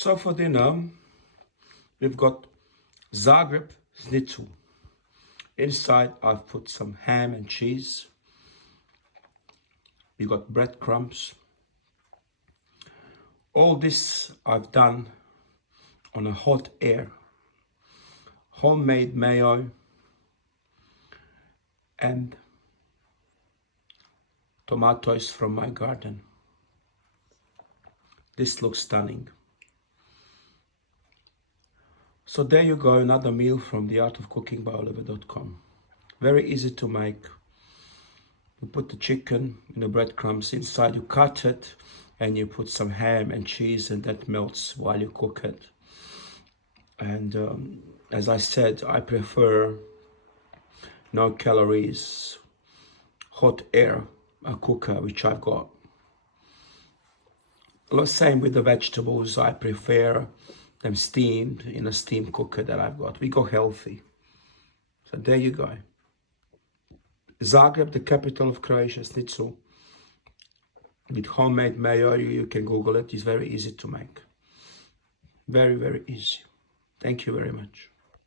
So for dinner, we've got Zagreb schnitzel. Inside, I've put some ham and cheese. We got breadcrumbs. All this I've done on a hot air. Homemade mayo and tomatoes from my garden. This looks stunning. So there you go, another meal from theartofcooking.com. Very easy to make. You put the chicken in the breadcrumbs inside, you cut it, and you put some ham and cheese, and that melts while you cook it. And as I said, I prefer no calories, hot air cooker, which I've got. Same with the vegetables, I prefer them steamed in a steam cooker that I've got. We go healthy. So there you go. Zagreb, the capital of Croatia, schnitzel with homemade mayo. You can Google it. It's very easy to make. Very, very easy. Thank you very much.